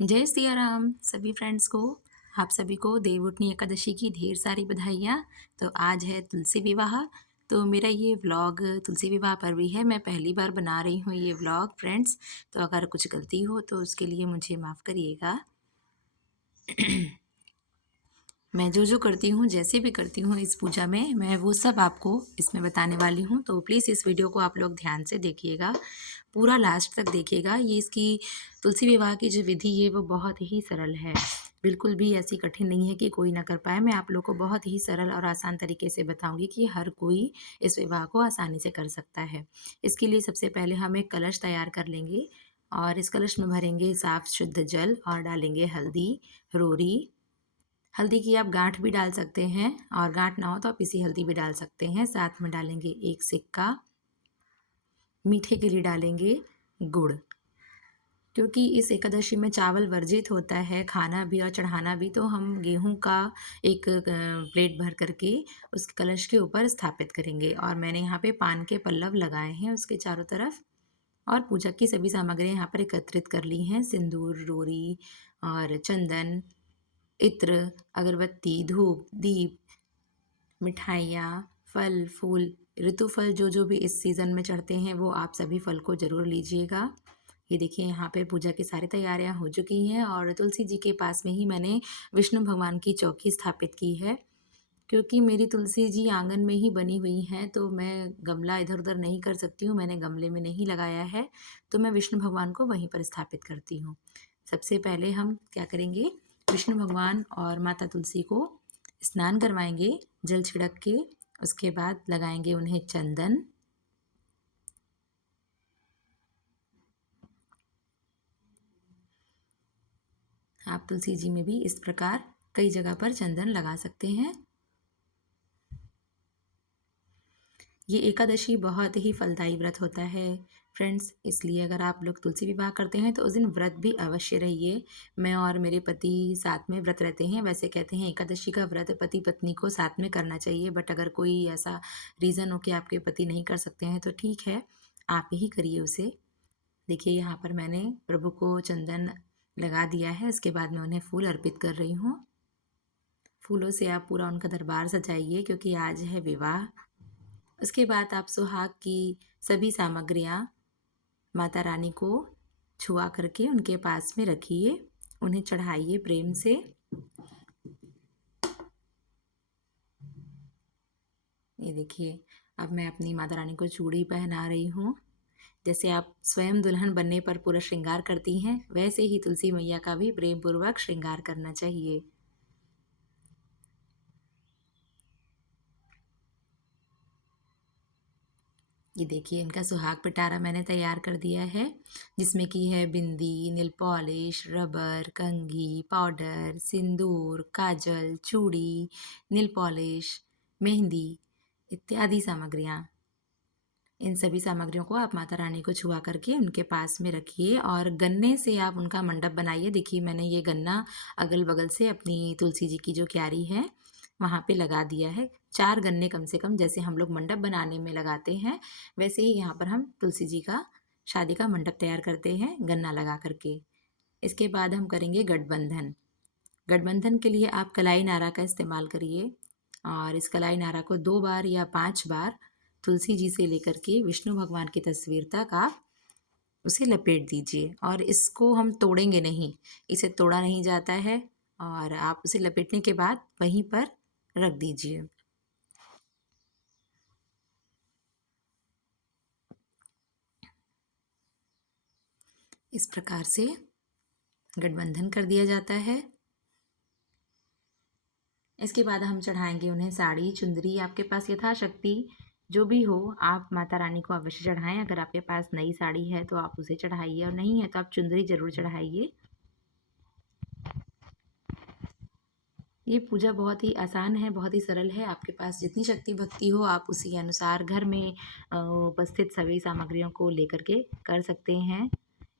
जय सिया राम सभी फ्रेंड्स को। आप सभी को देवउठनी एकादशी की ढेर सारी बधाइयाँ। तो आज है तुलसी विवाह। तो मेरा ये व्लॉग तुलसी विवाह पर भी है। मैं पहली बार बना रही हूँ ये व्लॉग फ्रेंड्स। तो अगर कुछ गलती हो तो उसके लिए मुझे माफ़ करिएगा। मैं जो करती हूँ, जैसे भी करती हूँ इस पूजा में, मैं वो सब आपको इसमें बताने वाली हूँ। तो प्लीज़ इस वीडियो को आप लोग ध्यान से देखिएगा, पूरा लास्ट तक देखिएगा। ये इसकी तुलसी विवाह की जो विधि है वो बहुत ही सरल है, बिल्कुल भी ऐसी कठिन नहीं है कि कोई ना कर पाए। मैं आप लोग को बहुत ही सरल और आसान तरीके से बताऊंगी कि हर कोई इस विवाह को आसानी से कर सकता है। इसके लिए सबसे पहले हम एक कलश तैयार कर लेंगे और इस कलश में भरेंगे साफ शुद्ध जल और डालेंगे हल्दी, रोरी। हल्दी की आप गांठ भी डाल सकते हैं और गांठ ना हो तो आप पिसी हल्दी भी डाल सकते हैं। साथ में डालेंगे एक सिक्का। मीठे के लिए डालेंगे गुड़, क्योंकि इस एकादशी में चावल वर्जित होता है, खाना भी और चढ़ाना भी। तो हम गेहूं का एक प्लेट भर करके उस कलश के ऊपर स्थापित करेंगे। और मैंने यहाँ पे पान के पल्लव लगाए हैं उसके चारों तरफ। और पूजा की सभी सामग्रियाँ यहाँ पर एकत्रित कर ली हैं: सिंदूर, रोरी और चंदन, इत्र, अगरबत्ती, धूप, दीप, मिठाइयाँ, फल फूल। ऋतु फल जो भी इस सीज़न में चढ़ते हैं वो आप सभी फल को ज़रूर लीजिएगा। ये देखिए यहाँ पे पूजा की सारी तैयारियाँ हो चुकी हैं और तुलसी जी के पास में ही मैंने विष्णु भगवान की चौकी स्थापित की है। क्योंकि मेरी तुलसी जी आंगन में ही बनी हुई हैं तो मैं गमला इधर उधर नहीं कर सकती हूँ, मैंने गमले में नहीं लगाया है। तो मैं विष्णु भगवान को वहीं पर स्थापित करती हूँ। सबसे पहले हम क्या करेंगे, विष्णु भगवान और माता तुलसी को स्नान करवाएंगे जल छिड़क के। उसके बाद लगाएंगे उन्हें चंदन। आप तुलसी जी में भी इस प्रकार कई जगह पर चंदन लगा सकते हैं। ये एकादशी बहुत ही फलदायी व्रत होता है फ्रेंड्स, इसलिए अगर आप लोग तुलसी विवाह करते हैं तो उस दिन व्रत भी अवश्य रहिए। मैं और मेरे पति साथ में व्रत रहते हैं। वैसे कहते हैं एकादशी का व्रत पति पत्नी को साथ में करना चाहिए, बट अगर कोई ऐसा रीज़न हो कि आपके पति नहीं कर सकते हैं तो ठीक है, आप ही करिए उसे। देखिए यहाँ पर मैंने प्रभु को चंदन लगा दिया है। उसके बाद मैं उन्हें फूल अर्पित कर रही हूँ। फूलों से आप पूरा उनका दरबार सजाइए क्योंकि आज है विवाह। उसके बाद आप सुहाग की सभी सामग्रियाँ माता रानी को छुआ करके उनके पास में रखिए, उन्हें चढ़ाइए प्रेम से। ये देखिए, अब मैं अपनी माता रानी को चूड़ी पहना रही हूँ। जैसे आप स्वयं दुल्हन बनने पर पूरा श्रृंगार करती हैं, वैसे ही तुलसी मैया का भी प्रेम पूर्वक श्रृंगार करना चाहिए। ये देखिए इनका सुहाग पिटारा मैंने तैयार कर दिया है, जिसमें कि है बिंदी, नेल पॉलिश, रबर, कंघी, पाउडर, सिंदूर, काजल, चूड़ी, नेल पॉलिश, मेहंदी इत्यादि सामग्रियाँ। इन सभी सामग्रियों को आप माता रानी को छुआ करके उनके पास में रखिए और गन्ने से आप उनका मंडप बनाइए। देखिए मैंने ये गन्ना अगल बगल से अपनी तुलसी जी की जो क्यारी है वहाँ पे लगा दिया है। 4 गन्ने कम से कम, जैसे हम लोग मंडप बनाने में लगाते हैं वैसे ही यहाँ पर हम तुलसी जी का शादी का मंडप तैयार करते हैं गन्ना लगा करके। इसके बाद हम करेंगे गठबंधन। गठबंधन के लिए आप कलाई नारा का इस्तेमाल करिए और इस कलाई नारा को 2 बार या 5 बार तुलसी जी से लेकर के विष्णु भगवान की तस्वीर तक आप उसे लपेट दीजिए। और इसको हम तोड़ेंगे नहीं, इसे तोड़ा नहीं जाता है। और आप उसे लपेटने के बाद वहीं पर रख दीजिए। इस प्रकार से गठबंधन कर दिया जाता है। इसके बाद हम चढ़ाएंगे उन्हें साड़ी, चुंदरी। आपके पास यथाशक्ति जो भी हो आप माता रानी को अवश्य चढ़ाएं। अगर आपके पास नई साड़ी है तो आप उसे चढ़ाइए और नहीं है तो आप चुंदरी ज़रूर चढ़ाइए। ये पूजा बहुत ही आसान है, बहुत ही सरल है। आपके पास जितनी शक्ति भक्ति हो आप उसी अनुसार घर में उपस्थित सभी सामग्रियों को लेकर के कर सकते हैं,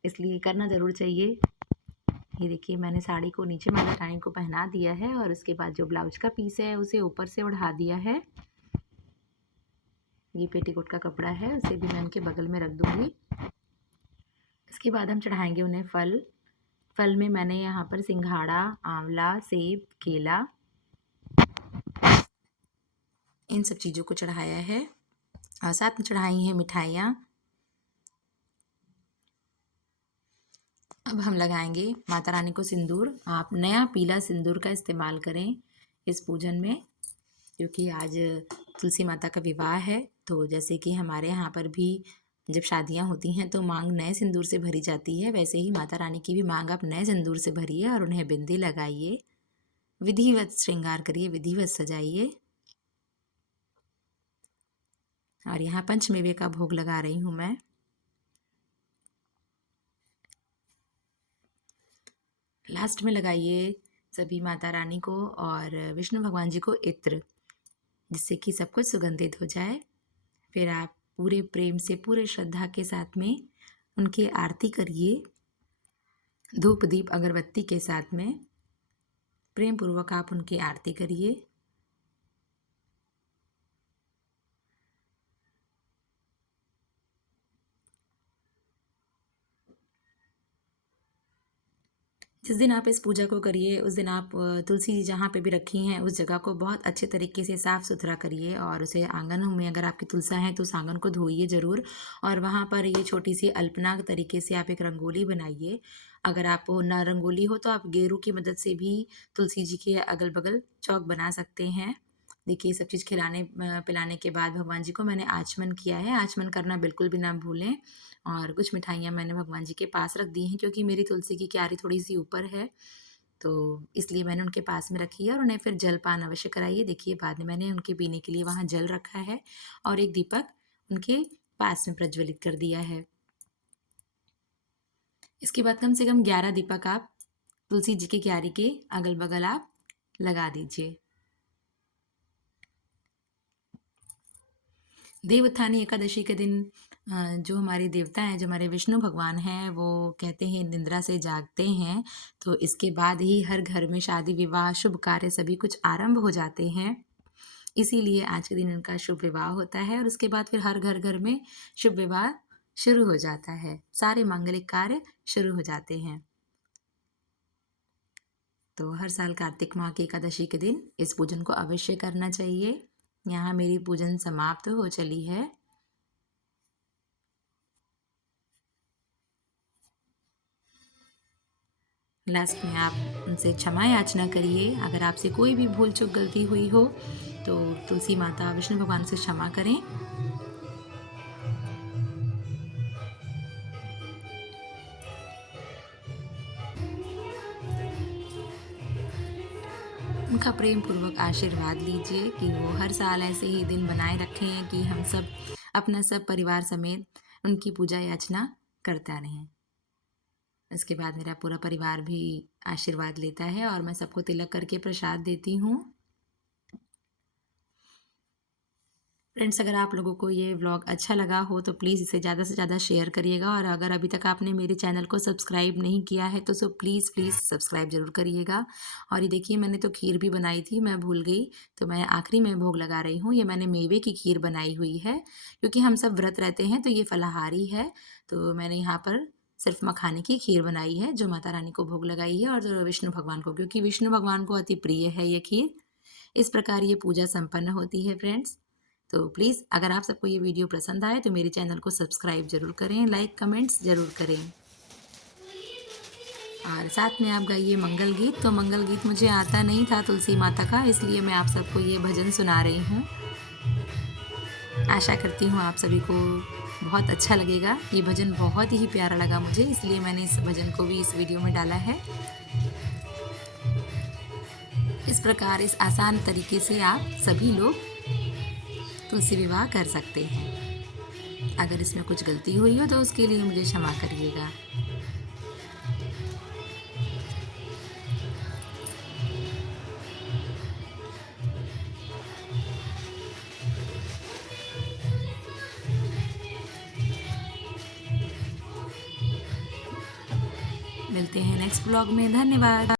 इसलिए करना ज़रूर चाहिए। ये देखिए मैंने साड़ी को नीचे माता रानी को पहना दिया है और उसके बाद जो ब्लाउज का पीस है उसे ऊपर से ओढ़ा दिया है। ये पेटीकोट का कपड़ा है, उसे भी मैं उनके बगल में रख दूंगी। इसके बाद हम चढ़ाएंगे उन्हें फल। फल में मैंने यहाँ पर सिंघाड़ा, आंवला, सेब, केला इन सब चीज़ों को चढ़ाया है और साथ में चढ़ाई हैं मिठाइयाँ। अब हम लगाएंगे माता रानी को सिंदूर। आप नया पीला सिंदूर का इस्तेमाल करें इस पूजन में, क्योंकि आज तुलसी माता का विवाह है। तो जैसे कि हमारे यहाँ पर भी जब शादियाँ होती हैं तो मांग नए सिंदूर से भरी जाती है, वैसे ही माता रानी की भी मांग आप नए सिंदूर से भरिए और उन्हें बिंदी लगाइए, विधिवत श्रृंगार करिए, विधिवत सजाइए। और यहाँ पंचमेवे का भोग लगा रही हूँ मैं। लास्ट में लगाइए सभी माता रानी को और विष्णु भगवान जी को इत्र, जिससे कि सब कुछ सुगंधित हो जाए। फिर आप पूरे प्रेम से, पूरे श्रद्धा के साथ में उनकी आरती करिए, धूप दीप अगरबत्ती के साथ में प्रेम पूर्वक आप उनकी आरती करिए। जिस दिन आप इस पूजा को करिए उस दिन आप तुलसी जहाँ पे भी रखी हैं उस जगह को बहुत अच्छे तरीके से साफ़ सुथरा करिए और उसे आंगन में अगर आपकी तुलसा है तो उस आंगन को धोइए ज़रूर। और वहाँ पर ये छोटी सी अल्पना तरीके से आप एक रंगोली बनाइए। अगर आप ना रंगोली हो तो आप गेरू की मदद से भी तुलसी जी के अगल बगल चौक बना सकते हैं। देखिए सब चीज़ खिलाने पिलाने के बाद भगवान जी को मैंने आचमन किया है। आचमन करना बिल्कुल भी ना भूलें। और कुछ मिठाइयाँ मैंने भगवान जी के पास रख दी हैं, क्योंकि मेरी तुलसी की क्यारी थोड़ी सी ऊपर है तो इसलिए मैंने उनके पास में रखी है। और उन्हें फिर जलपान अवश्य कराइए। देखिए बाद में मैंने उनके पीने के लिए वहाँ जल रखा है और एक दीपक उनके पास में प्रज्वलित कर दिया है। इसके बाद कम से कम 11 दीपक आप तुलसी जी की क्यारी के अगल बगल आप लगा दीजिए। देवउत्थानी एकादशी के दिन जो हमारे देवता हैं, जो हमारे विष्णु भगवान हैं, वो कहते हैं निद्रा से जागते हैं, तो इसके बाद ही हर घर में शादी विवाह शुभ कार्य सभी कुछ आरंभ हो जाते हैं। इसीलिए आज के दिन उनका शुभ विवाह होता है और उसके बाद फिर हर घर घर में शुभ विवाह शुरू हो जाता है, सारे मांगलिक कार्य शुरू हो जाते हैं। तो हर साल कार्तिक माह की एकादशी के दिन इस पूजन को अवश्य करना चाहिए। यहाँ मेरी पूजन समाप्त हो चली है। लास्ट में आप उनसे क्षमा याचना करिए। अगर आपसे कोई भी भूल चूक गलती हुई हो तो तुलसी माता विष्णु भगवान से क्षमा करें। उनका प्रेम पूर्वक आशीर्वाद लीजिए कि वो हर साल ऐसे ही दिन बनाए रखें कि हम सब अपना सब परिवार समेत उनकी पूजा याचना करता रहें। इसके बाद मेरा पूरा परिवार भी आशीर्वाद लेता है और मैं सबको तिलक करके प्रसाद देती हूँ। फ्रेंड्स, अगर आप लोगों को ये व्लॉग अच्छा लगा हो तो प्लीज़ इसे ज़्यादा से ज़्यादा शेयर करिएगा और अगर अभी तक आपने मेरे चैनल को सब्सक्राइब नहीं किया है तो प्लीज़ सब्सक्राइब ज़रूर करिएगा। और ये देखिए मैंने तो खीर भी बनाई थी, मैं भूल गई, तो मैं आखिरी में भोग लगा रही हूँ। ये मैंने मेवे की खीर बनाई हुई है, क्योंकि हम सब व्रत रहते हैं तो ये फलाहारी है। तो मैंने यहाँ पर सिर्फ मखाने की खीर बनाई है जो माता रानी को भोग लगाई है और विष्णु भगवान को, क्योंकि विष्णु भगवान को अति प्रिय है ये खीर। इस प्रकार ये पूजा संपन्न होती है फ्रेंड्स। तो प्लीज़ अगर आप सबको ये वीडियो पसंद आए तो मेरे चैनल को सब्सक्राइब ज़रूर करें, लाइक कमेंट्स ज़रूर करें और साथ में आप गाइए मंगल गीत। तो मंगल गीत मुझे आता नहीं था तुलसी माता का, इसलिए मैं आप सबको ये भजन सुना रही हूँ। आशा करती हूँ आप सभी को बहुत अच्छा लगेगा। ये भजन बहुत ही प्यारा लगा मुझे, इसलिए मैंने इस भजन को भी इस वीडियो में डाला है। इस प्रकार इस आसान तरीके से आप सभी लोग तुलसी विवाह कर सकते हैं। अगर इसमें कुछ गलती हुई हो तो उसके लिए मुझे क्षमा करिएगा। मिलते हैं नेक्स्ट ब्लॉग में। धन्यवाद।